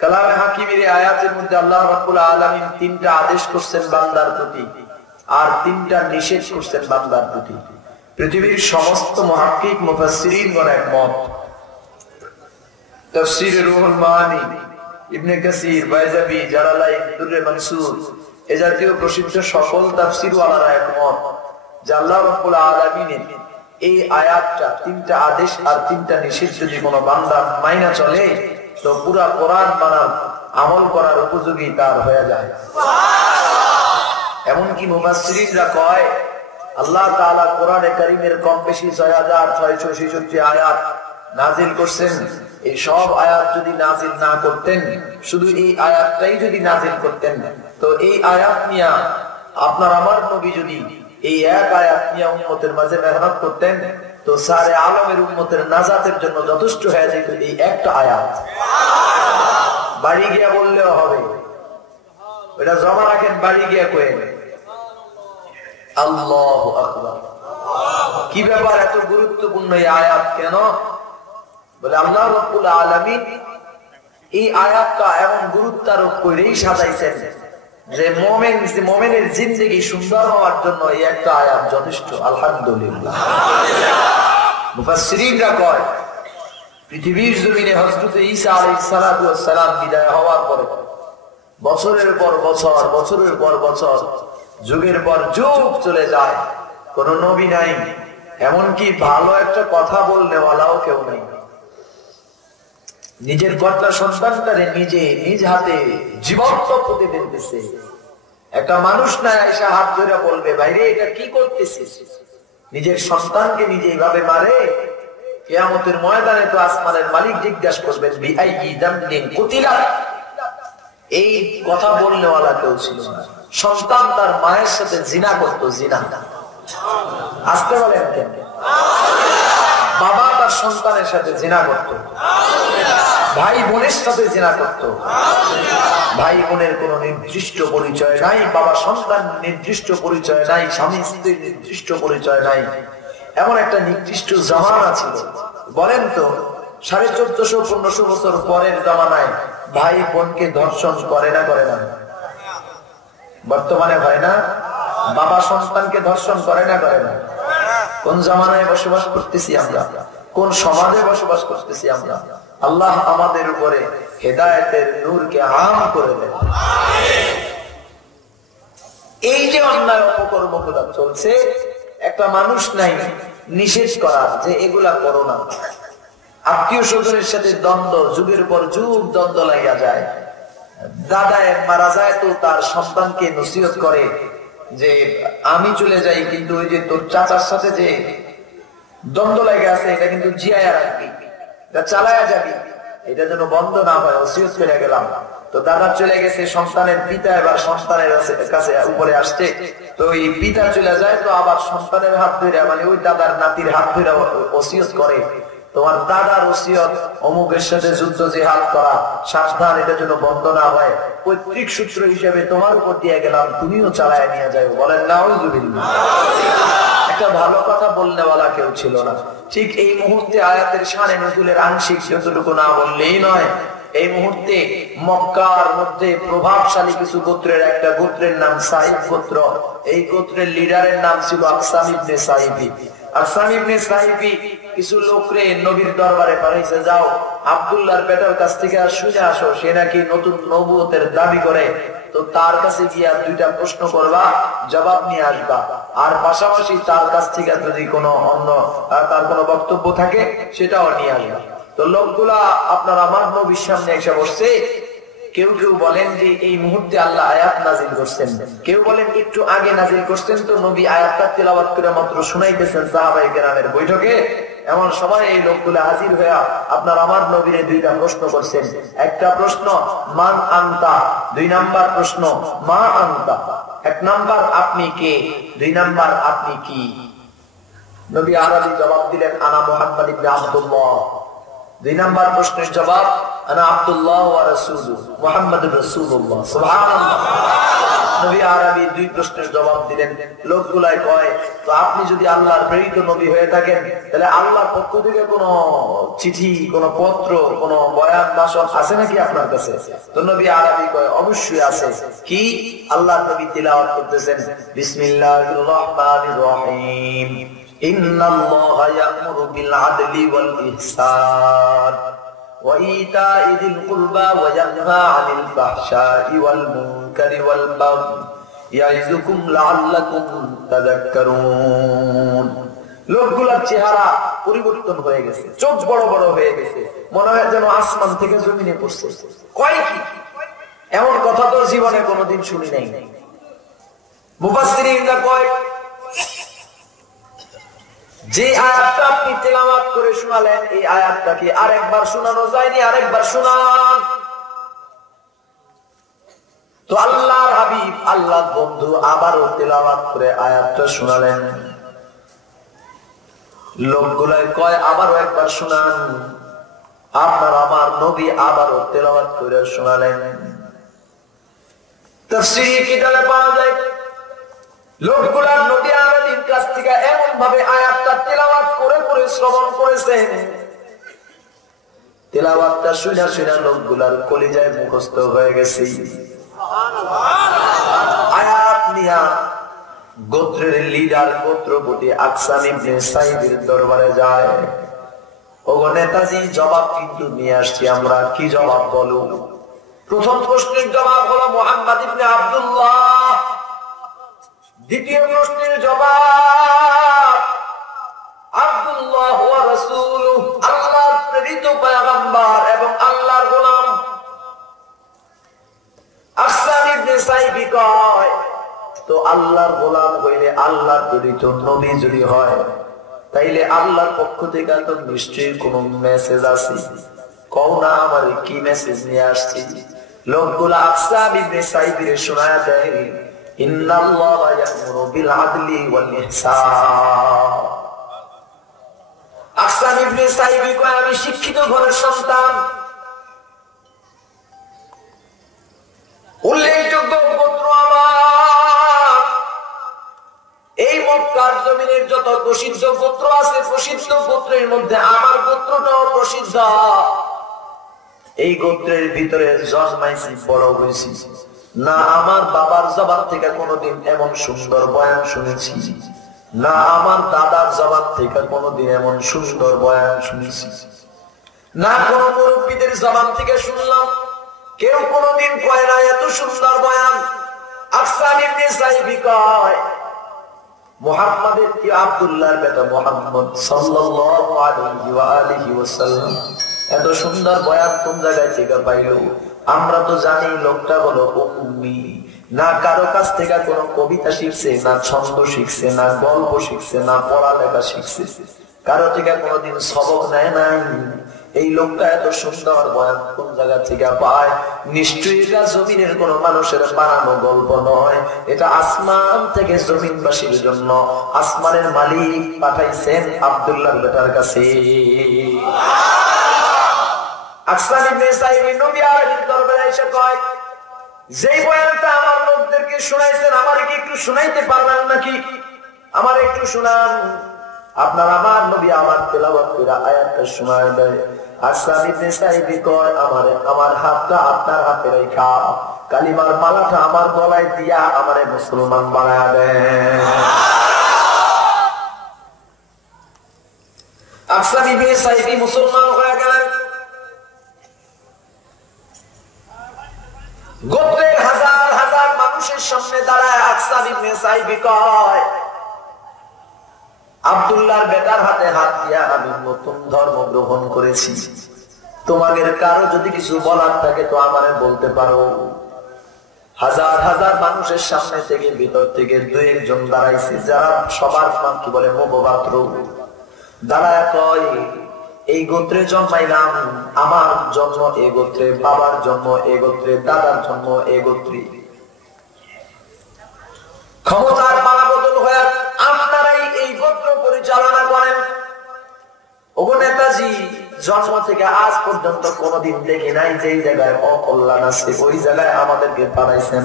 কালামে হাকিমের আয়াতের মধ্যে আল্লাহ রাব্বুল আলামিন তিনটা আদেশ করছেন বান্দার প্রতি আর তিনটা নিষেধ করছেন বান্দার প্রতি। পৃথিবীর সমস্ত মুহাক্কিক মুফাসসিরিনগণ একমত। তাফসীর রুহুল মাআনি, ইবনে কাসির, বাইজাবি, জালালাইন, দুররে মানসুর এ জাতীয় প্রসিদ্ধ সকল তাফসীরওয়ালারা একমত যে আল্লাহ রাব্বুল আলামিনের এই আয়াতটা তিনটা আদেশ আর তিনটা নিষেধ যদি কোনো বান্দা মাইনা চলে তো পুরা কোরআন মানার আমল করার উপযোগী তার হয়ে যায়। এমনকি মুফাসসিরিনরা কয় আল্লাহ তাআলা কোরআনে কারীমের কম বেশি ৬৬৬৬ আয়াত নাজিল করছেন। এই সব আয়াত যদি নাজিল না করতেন, শুধু এই আয়াতটাই যদি নাজিল করতেন, তো এই আয়াত নিয়ে আপনার আমার নবী যদি এই এক আয়াত নিয়ে উম্মতের মাঝে মেহনত করতেন তো সারে আলমের উম্মতের নাজাতের জন্য যথেষ্ট হয়ে যেত এই একটা আয়াত। বাড়ি গিয়া বললেও হবে, এটা জমা রাখেন, বাড়ি গিয়া কয়ে আল্লাহু আকবার। কি ব্যাপার, এত গুরুত্বপূর্ণ এই আয়াত কেন? বলে আল্লাহ রাব্বুল আলামিন এই আয়াতটা এমন গুরুত্বারোপ করেই সাজাইছেন যে মুমিনের জিন্দেগি সুন্দর হওয়ার জন্য এই একটা আয়াত যথেষ্ট। আলহামদুলিল্লাহ। মুফাসসিরিনরা কয় পৃথিবীর জমিনে হযরত ঈসা আলাইহিস সালাতু ওয়াস সালাম বিদায় হওয়ার পরে বছরের পর বছর, বছরের পর বছর, যুগের পর যুগ চলে যায়, কোন নবী নাই, এমনকি ভালো একটা কথা বলনেওয়ালাও কেউ নাই। নিজের কর্তা সন্তানটারে নিজে নিজ হাতে জীবন্ত প্রতিদিন দিচ্ছে। একটা মানুষ না এসে হাত ধরে বলবে ভাইরে এটা কি করতেছিস? নিজের সন্তানকে নিজে এইভাবে মারে। কিয়ামতের ময়দানে তো আসমানের মালিক জিজ্ঞাসা করবেন বিআইয়ি যামবিন কুতিলা। এই কথা বলনেওয়ালা কেউ ছিল না। সন্তান তার মায়ের সাথে জিনা করতো, জিনা। আসতে বলেন কেন? বাবা তার সন্তানের সাথে জিনা করতো, ভাই বোনের সাথে জিনা করতো। ভাই বোনের কোন নির্দিষ্ট পরিচয় নাই, বাবা সন্তান নির্দিষ্ট পরিচয় নাই, স্বামী স্ত্রীর নির্দিষ্ট পরিচয় নাই। এমন একটা নির্দিষ্ট জামানা ছিল। বলেন তো 1450-1500 বছর পরের জামানায় ভাই বোনকে ধর্ষণ করে না করে না? বর্তমানে হয় না? বাবা সন্তানকে ধর্ষণ করে না করে না? কোন জামানায় বসবাস করতেছি আমরা, কোন সমাজে বসবাস করতেছি আমরা? আল্লাহ আমাদের উপরে হেদায়েতের নূরকে আম করে দেন। এই যে অন্যায় অপকর্মগুলো চলছে, একটা মানুষ নাই নিষেধ করার যে এগুলা করো না। আত্মীয় স্বজনের সাথে দ্বন্দ্ব, যুগের পর যুগ দ্বন্দ্ব লাগিয়া যায়। দাদায় মারা যায় তো তার সন্তানকে নসিহত করে যে আমি চলে যাই, কিন্তু ওই যে তোর চাচার সাথে যে দ্বন্দ্ব লাগে আছে এটা কিন্তু জিয়ায়া রাখবি, এটা চালায়া যাবি, এটা যেন বন্ধ না হয়, ওসিয়ত করে গেলাম। তো দাদা চলে গেছে, সন্তানের পিতা এবার সন্তানের কাছে উপরে আসছে, তো ওই পিতা চলে যায় তো আবার সন্তানের হাত ধরে, মানে ওই দাদার নাতির হাত ধরে ওসিয়ত করে তোমার দাদার ওসিয়ত অমুকের সাথে যুদ্ধ জিহাদ করা, সাবধান, এটা যেন বন্ধ না হয়। পৈতৃক সূত্র হিসেবে তোমার উপর দিয়ে গেলাম, তুমিও চালায় নিয়ে যাও। বলেন নাউযুবিল্লাহ। একটা ভালো কথা বলনেওয়ালা কেউ ছিল না। ঠিক এই মুহূর্তে আয়াতের শানে নজুলের আংশিক যতটুকু না বললেই নয়, এই মুহূর্তে মক্কার মধ্যে প্রভাবশালী কিছু গোত্রের একটা গোত্রের নাম সাইফ গোত্র। এই গোত্রের লিডারের নাম ছিল আকসাম ইবনে সাইফি। আকসাম ইবনে সাইফি কিছু লোকরে নবীর দরবারে পাঠাইছে, যাও আব্দুল্লাহর বেটার কাছ থেকে শুনে আসো, সে নাকি নতুন নবুয়তের দাবি করে। তো তার কাছে গিয়া দুইটা প্রশ্ন করবা, জবাব নিয়ে আসবা, আর পাশাপাশি তার কাছ থেকে যদি কোনো অন্য তার কোনো বক্তব্য থাকে সেটাও নিয়ে আসবা। তো লোকগুলা আপনার আমার নবীর সামনে এসে বসছে। কেউ কেউ বলেন যে এই মুহূর্তে আল্লাহ আয়াত নাজিল করছেন, কেউ বলেন একটু আগে নাজিল করছেন, তো নবী আয়াতটা তেলাওয়াত করে মাত্র শুনাইতেছেন সাহাবায়ে কেরামের বৈঠকে। এমন সময় এই লোকগুলা হাজির হয়ে আপনার আমার নবীরে দুইটা প্রশ্ন করছেন। একটা প্রশ্ন মান আনতা, 2 নাম্বার প্রশ্ন মা আনতা। 1 নাম্বার আপনি কে, 2 নাম্বার আপনি কি। নবী আরবি জবাব দিলেন আনা মুহাম্মদ ইবনে আব্দুল্লাহ। 2 নাম্বার প্রশ্নের জবাব আনা আব্দুল্লাহ ওয়া রাসূলুহু মুহাম্মাদুর রাসূলুল্লাহ। সুবহানাল্লাহ। নবী আরবি দুই প্রশ্নের জবাব দিলেন। লোকগুলাই কয়, তো আপনি যদি আল্লাহর প্রেরিত নবী হয়ে থাকেন, তাহলে আল্লাহর পক্ষ থেকে কোন চিঠি, কোন পত্র, কোন বয়ান ভাষণ আছে নাকি আপনার কাছে? তো নবী আরবি কয়, অবশ্যই আছে। কি? আল্লাহর নবী তিলাওয়াত করতেছেন, বিসমিল্লাহির রহমানির রহিম, ইন্নাল্লাহা ইয়া'মুরু বিল আদলি ওয়াল ইহসান وإيتاء ذي القربى وينهى عن الفحشاء والمنكر والبغي يعظكم لعلكم تذكرون। লোকগুলোর চেহারা পরিবর্তন হয়ে গেছে, চোখ বড় বড় হয়ে গেছে, মনে হয় যেন আসমান থেকে জমিনে পড়ছে। কয় কি? এমন কথা তো জীবনে কোনোদিন শুনি নাই। মুফাসসিরিনরা কয়, যে আয়াতটা আপনি তেলাওয়াত করে শোনালেন, এই আয়াতটা কি আরেকবার শোনানো যায়নি? আরেকবার শোনান। তো আল্লাহর হাবিব, আল্লাহর বন্ধু আবারও তেলাওয়াত করে আয়াতটা শোনালেন। লোকগুলাই কয়, আবারও একবার শোনান। আপনার আমার নবী আবারও তেলাওয়াত করে শোনালেন। তাফসীরে কিতাবে পাওয়া যায়, লোকগুলার নবী আরবির কাছ থেকে এমন ভাবে আয়াতটা তেলাওয়াত করে করে শ্রবণ করেছেন, তেলাওয়াতটা শুনে শুনে লোকগুলার কলিজায় মুখস্থ হয়ে গেছে। আয়াত নিয়া গোত্রের লিডার, গোত্রপতি আকসাম ইবনে সাইদের দরবারে যায়। ওগো নেতাজি, জবাব কিন্তু নিয়ে আসছি আমরা। কি জবাব বলো? প্রথম প্রশ্নের জবাব হলো মুহাম্মদ ইবনে আব্দুল্লাহ। দ্বিতীয় প্রশ্নের জবাব আব্দুল্লাহ ওয়া রাসূলুহু, আল্লাহর প্রেরিত পয়গম্বর এবং আল্লাহর গোলাম। আকসাম ইবনে সাইবি কয়, তো আল্লাহর গোলাম হইলে, আল্লাহর প্রেরিত নবী যদি হয়, তাইলে আল্লাহর পক্ষ থেকে তো নিশ্চয়ই কোন মেসেজ আছে। কও না আমার কি মেসেজ নিয়ে আসছি। লোকগুলা আকসাম ইবনে সাইবিরে শোনায় দেয়, ইন্নাল্লাহা ইয়া'মুরু বিল আদলি ওয়াল ইহসান। আকসাম ইবনে সাইবি কয়, আমি শিক্ষিত ঘরের সন্তান, উল্লেখযোগ্য গোত্র আমার। এই মক্কার জমিনের যত প্রসিদ্ধ গোত্র আছে, প্রসিদ্ধ গোত্রের মধ্যে আমার গোত্রটাও প্রসিদ্ধ। এই গোত্রের ভিতরে জন্মাইছি, বড় হয়েছি না। আমার বাবার জবান থেকে কোনোদিন এমন সুন্দর বয়ান শুনেছি না, আমার দাদার জবান থেকে কোনোদিন এমন সুন্দর বয়ান শুনেছি না, কোন মুরব্বীদের জবান থেকে শুনলাম কেউ কোনোদিন কয় না এত সুন্দর বয়ান। আকসাম ইবনে সাইবি কয়, মুহাম্মাদের কি আব্দুল্লাহর বেটা মুহাম্মদ সাল্লাল্লাহু আলাইহি ওয়া আলিহি ওয়াসাল্লাম এত সুন্দর বয়ান কোন জায়গায় থেকে পাইলো? আমরা তো জানি লোকটা হলো উম্মি, না কারো কাছ থেকে কোনো কবিতা শিখছে, না ছন্দ শিখছে, না গল্প শিখছে, না পড়ালেখা শিখছে, কারো থেকে কোনোদিন সবক নেয় নাই। এই লোকটা এত সুন্দর বয়ান কোন জায়গা থেকে পায়? নিশ্চয়ই এটা জমিনের কোন মানুষের বানানো গল্প নয়, এটা আসমান থেকে জমিনবাসীর জন্য আসমানের মালিক পাঠাইছেন আব্দুল্লাহর বেটার কাছে। আকসাম ইবনে সাইবি নবী আলাইহিস দরবারে এসে কয়, যেই বয়ানটা আমার লোকদেরকে শোনাইছেন, আমারে কি একটু শোনাইতে পারবেন নাকি? আমার একটু শোনান। আপনার আমার নবী আমার তেলাওয়াত করে আয়াতটা শোনায় দেয়। আকসাম ইবনে সাইবি কয়, আমার হাতটা আপনার হাতে রাখা, কালিমার মালাটা আমার গলায় দিয়া আমারে মুসলমান বানায়া দেন। আকসাম ইবনে সাইবি মুসলমান হয়ে গেলেন। গোত্রের হাজার হাজার মানুষের সামনে দাঁড়ায় আকসাম ইবনে সাইবি কয়, আব্দুল্লাহর বেটার হাতে হাত দিয়া আমি নতুন ধর্ম গ্রহণ করেছি। তোমাদের কারো যদি কিছু বলার থাকে তো আমারে বলতে পারো। হাজার হাজার মানুষের সামনে থেকে ভিতর থেকে দুই একজন দাঁড়াইছে, যারা সবার নাম কি বলে মুখপাত্র, দাঁড়ায় কয়, এই গোত্রে জন্মাইলাম, আমার জন্ম এ গোত্রে, বাবার জন্ম এ গোত্রে, দাদার জন্ম এ গোত্রে। ক্ষমতার পালা বদল হয়ে আপনারাই এই গোত্র পরিচালনা করেন। ওগো নেতাজি, জন্ম থেকে আজ পর্যন্ত কোনদিন দেখি নাই যে জায়গায় অকল্যাণ আছে ওই জায়গায় আমাদেরকে পাঠাইছেন।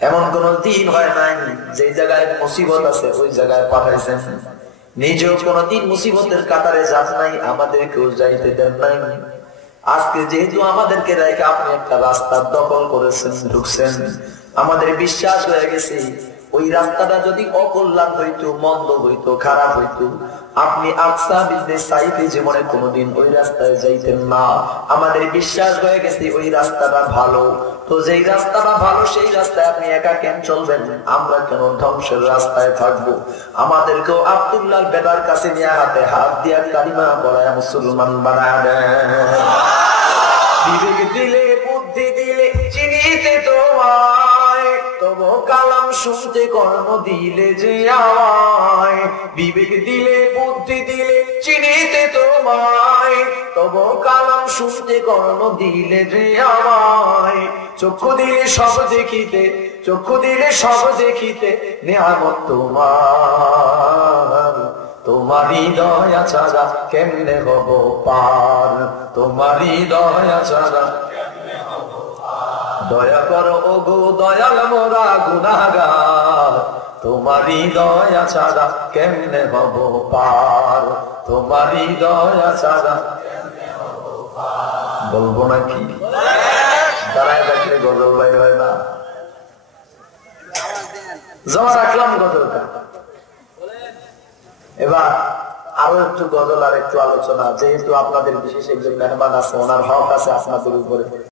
এমন কোন দিন হয় নাই যে জায়গায় মুসিবত আছে ওই জায়গায় পাঠাইছেন। নিজেও কোনদিন মুসিবতের কাতারে যান নাই, আমাদেরকেও যাইতে দেন নাই। আজকে যেহেতু আমাদেরকে রেখে আপনি একটা রাস্তা দখল করেছেন, ঢুকছেন, আমাদের বিশ্বাস হয়ে গেছে ওই রাস্তাটা যদি অকল্যাণ হইতো, মন্দ হইতো, খারাপ হইতো, আপনি আকসা বিজনেস সাইফে জীবনে কোনোদিন ওই রাস্তায় যাইতেন না। আমাদের বিশ্বাস হয়ে গেছে ওই রাস্তাটা ভালো। তো যেই রাস্তাটা ভালো সেই রাস্তায় আপনি একা কেন চলবেন? আমরা কেন ধ্বংসের রাস্তায় থাকবো? আমাদেরকেও আব্দুল্লাহ বেদার কাছে নিয়ে হাতে হাত দিয়া কালিমা পড়ায় মুসলমান বানায় দেন। বিবেক দিলে, বুদ্ধি দিলে চিনিতে তোমায়, তবু কালাম শুনতে কর্ম দিলে যে আমায়। বিবেক দিলে, বুদ্ধি দিলে চিনিতে তোমায়, তবু কালাম শুনতে কর্ম দিলে যে আমায়। চক্ষু দিলে সব দেখিতে, চক্ষু দিলে সব দেখিতে, নিয়ামত তোমার। তোমারই দয়া ছাড়া কেমনে হব পার, তোমারই দয়া ছাড়া। দয়া করো ওগো দয়াল মোরা গুনাহগার, তোমারই দয়া ছাড়া কেমনে হব পার, তোমারই দয়া ছাড়া। বলবো নাকি? দাঁড়ায় থাকলে গজল বাইর হয় না। জমা রাখলাম গজলটা। এবার আরো একটু গজল আর একটু আলোচনা, যেহেতু আপনাদের বিশেষ একজন মেহমান আছে, ওনার হক আছে আপনাদের উপরে।